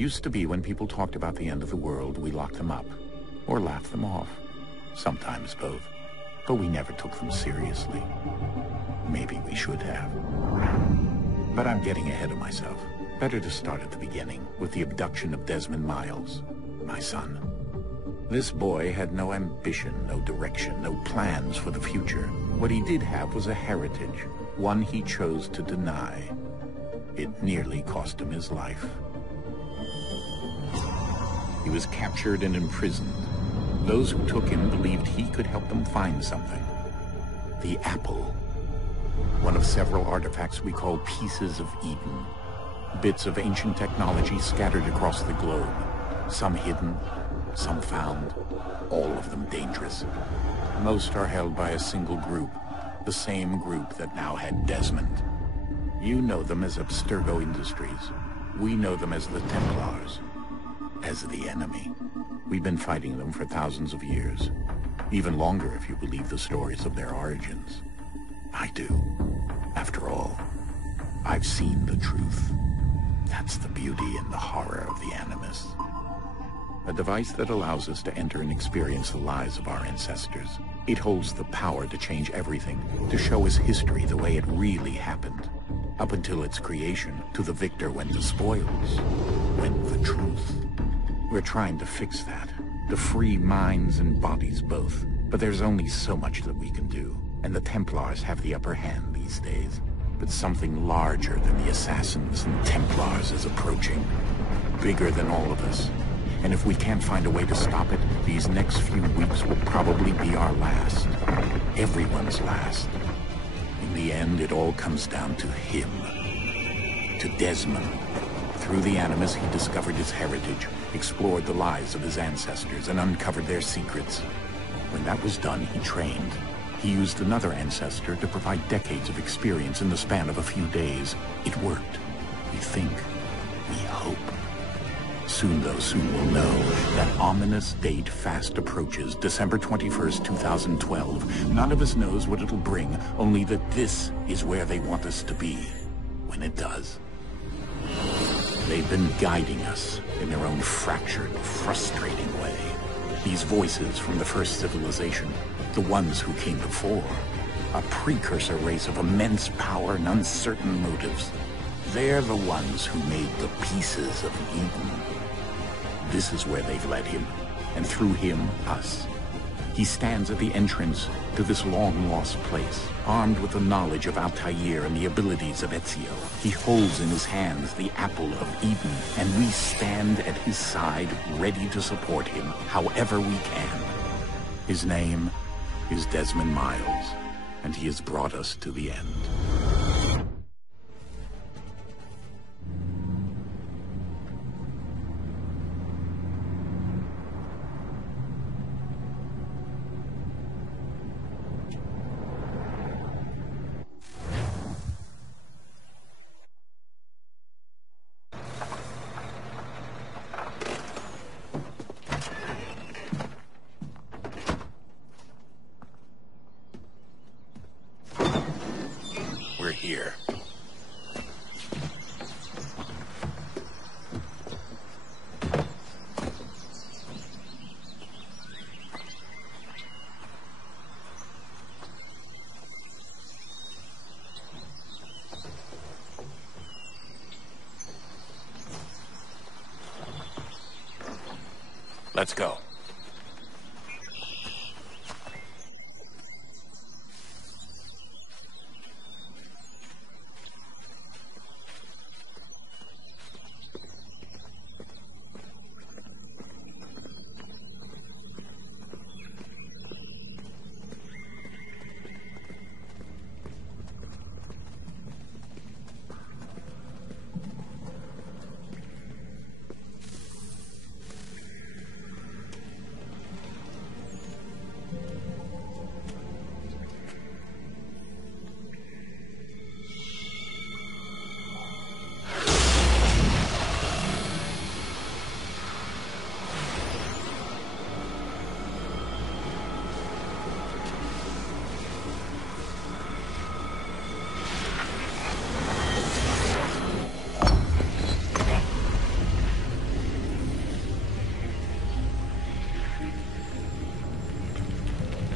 Used to be when people talked about the end of the world, we locked them up. Or laughed them off. Sometimes both. But we never took them seriously. Maybe we should have. But I'm getting ahead of myself. Better to start at the beginning, with the abduction of Desmond Miles, my son. This boy had no ambition, no direction, no plans for the future. What he did have was a heritage, one he chose to deny. It nearly cost him his life. He was captured and imprisoned. Those who took him believed he could help them find something. The apple. One of several artifacts we call pieces of Eden. Bits of ancient technology scattered across the globe. Some hidden, some found, all of them dangerous. Most are held by a single group, the same group that now had Desmond. You know them as Abstergo Industries. We know them as the Templars. As the enemy. We've been fighting them for thousands of years. Even longer if you believe the stories of their origins. I do. After all, I've seen the truth. That's the beauty and the horror of the Animus. A device that allows us to enter and experience the lives of our ancestors. It holds the power to change everything, to show us history the way it really happened. Up until its creation, to the victor went the spoils, went the truth. We're trying to fix that, to free minds and bodies both. But there's only so much that we can do, and the Templars have the upper hand these days. But something larger than the Assassins and Templars is approaching. Bigger than all of us. And if we can't find a way to stop it, these next few weeks will probably be our last. Everyone's last. In the end, it all comes down to him. To Desmond. Through the Animus, he discovered his heritage, explored the lives of his ancestors, and uncovered their secrets. When that was done, he trained. He used another ancestor to provide decades of experience in the span of a few days. It worked. We think. We hope. Soon, though, soon we'll know. That ominous date fast approaches, December 21st, 2012. None of us knows what it'll bring, only that this is where they want us to be. When it does. They've been guiding us in their own fractured, frustrating way. These voices from the first civilization, the ones who came before, a precursor race of immense power and uncertain motives. They're the ones who made the pieces of Eden. This is where they've led him, and through him, us. He stands at the entrance to this long-lost place, armed with the knowledge of Altair and the abilities of Ezio. He holds in his hands the apple of Eden, and we stand at his side, ready to support him however we can. His name is Desmond Miles, and he has brought us to the end. Here. Let's go.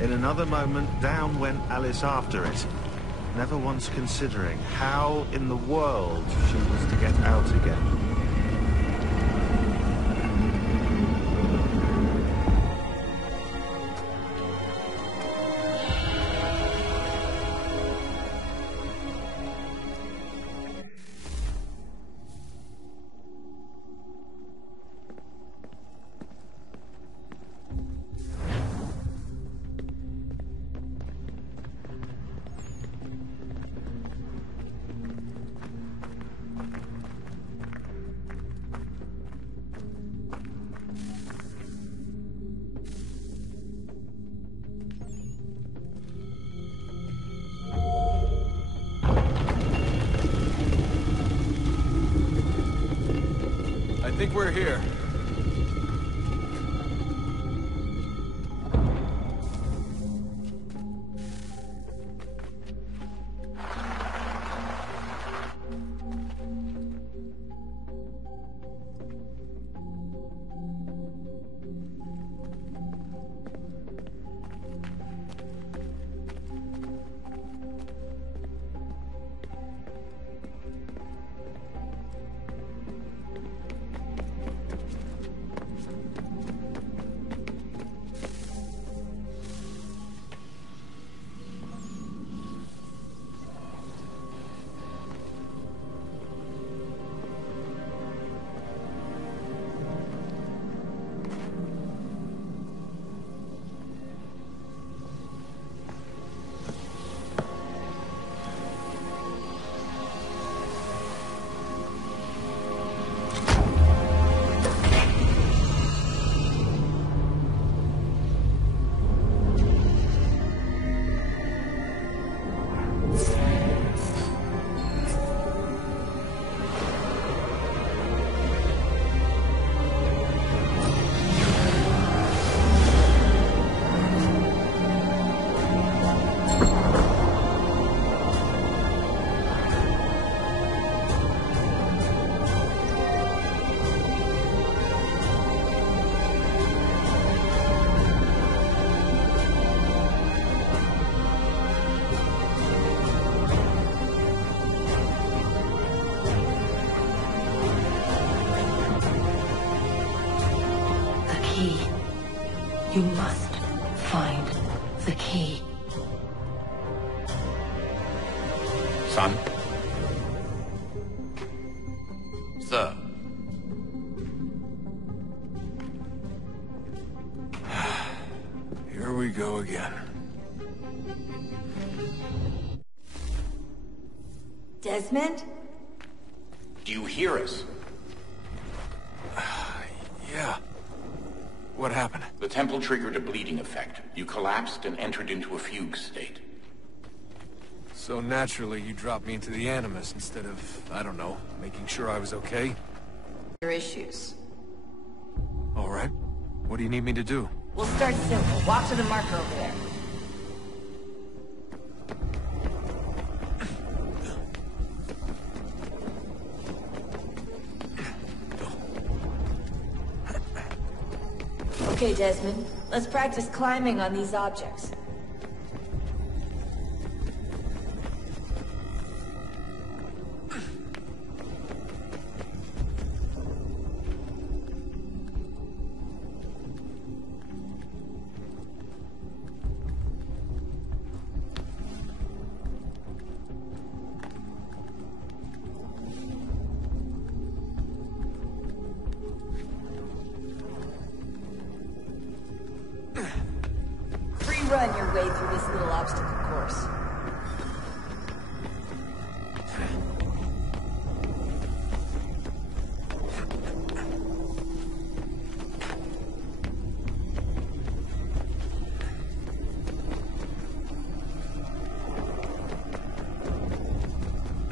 In another moment, down went Alice after it, never once considering how in the world she was to get out again. I think we're here. You must find the key. Son? Sir. Here we go again. Desmond? Do you hear us? Yeah. What happened? The temple triggered a bleeding effect. You collapsed and entered into a fugue state. So naturally, you dropped me into the Animus instead of, I don't know, making sure I was okay? Your issues. All right. What do you need me to do? We'll start simple. Walk to the marker over there. Okay, Desmond. Let's practice climbing on these objects. Run your way through this little obstacle course.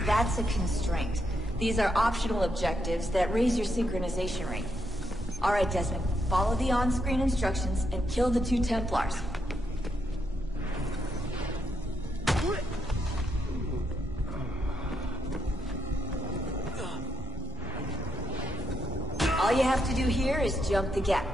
That's a constraint. These are optional objectives that raise your synchronization rate. All right, Desmond, follow the on-screen instructions and kill the 2 Templars. All you have to do here is jump the gap.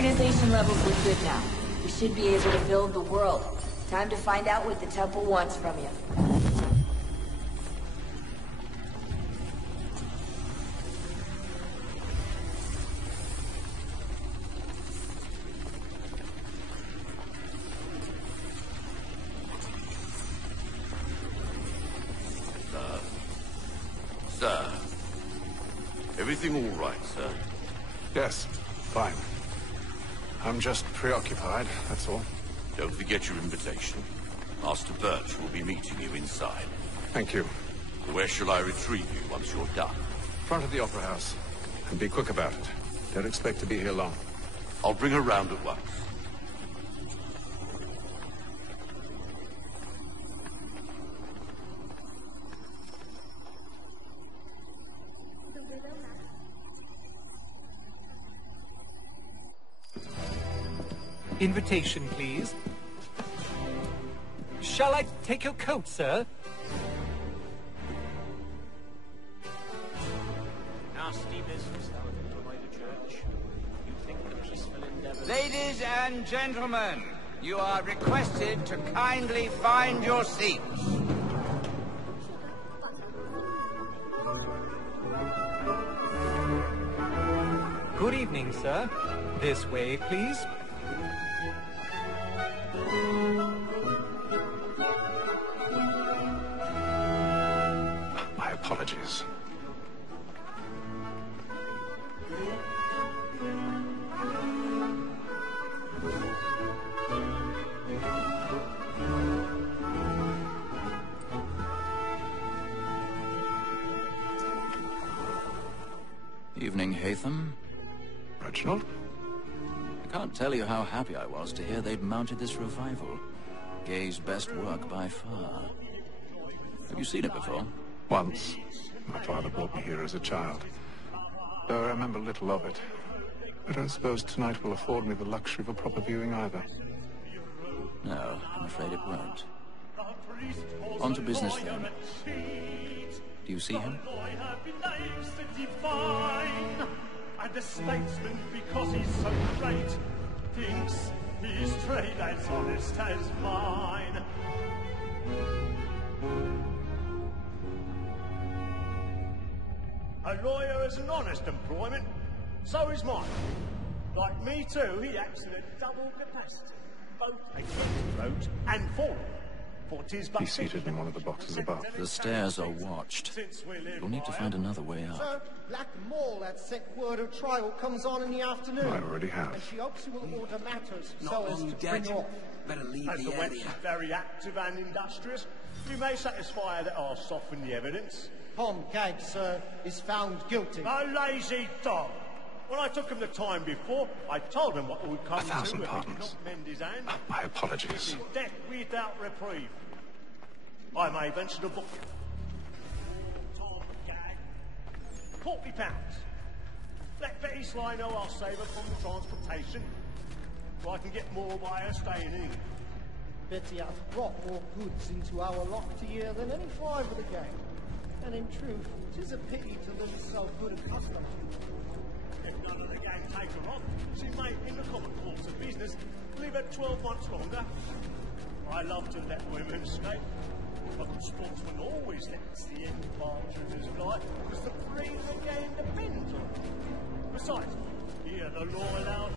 synchronization levels look good now. We should be able to build the world. Time to find out what the temple wants from you. Sir. Everything all right, sir? Yes, fine. I'm just preoccupied, that's all. Don't forget your invitation. Master Birch will be meeting you inside. Thank you. Where shall I retrieve you once you're done? Front of the Opera House. And be quick about it. Don't expect to be here long. I'll bring her round at once. Invitation, please. Shall I take your coat, sir? Nasty business, though, by the church. You think the peaceful endeavor... Ladies and gentlemen, you are requested to kindly find your seats. Good evening, sir. This way, please. My apologies. Evening, Hatham. Reginald? I can't tell you how happy I was to hear they'd mounted this revival. Gay's best work by far. Have you seen it before? Once. My father brought me here as a child. Though I remember little of it. I don't suppose tonight will afford me the luxury of a proper viewing either. No, I'm afraid it won't. On to business then. Do you see him? And the statesman, because he's so great, thinks his trade as honest as mine. A lawyer is an honest employment, so is mine. Like me too, he acts in a double capacity, both against vote and for. He's seated in one of the boxes above. The stairs are watched. You'll need to find another way up. Sir, Black Mall had sent word her trial comes on in the afternoon. I already have. And she hopes you will order matters Not so as long to dead. bring off. Better leave As the the wench area. is very active and industrious, we may satisfy her that I'll soften the evidence. Tom Gagg, sir, is found guilty. A lazy dog! When I took him the time before, I told him what would come to 1,000 if he did pardons. not mend his hand. My apologies. His death without reprieve. I may venture to book him. Tom Gagg. £40. Let Betty Sly know I'll save her from the transportation, so I can get more by her staying in. Betty hath brought more goods into our locked year than any five of the gang. And in truth, 'tis a pity to lose so good a customer. If none of the gang take her on, she may, in the common course of business, live at 12 months longer. I love to let women escape. A good sportsman always lets the end partridges fly, because the freedom of the game depends on it. Besides, here the law allows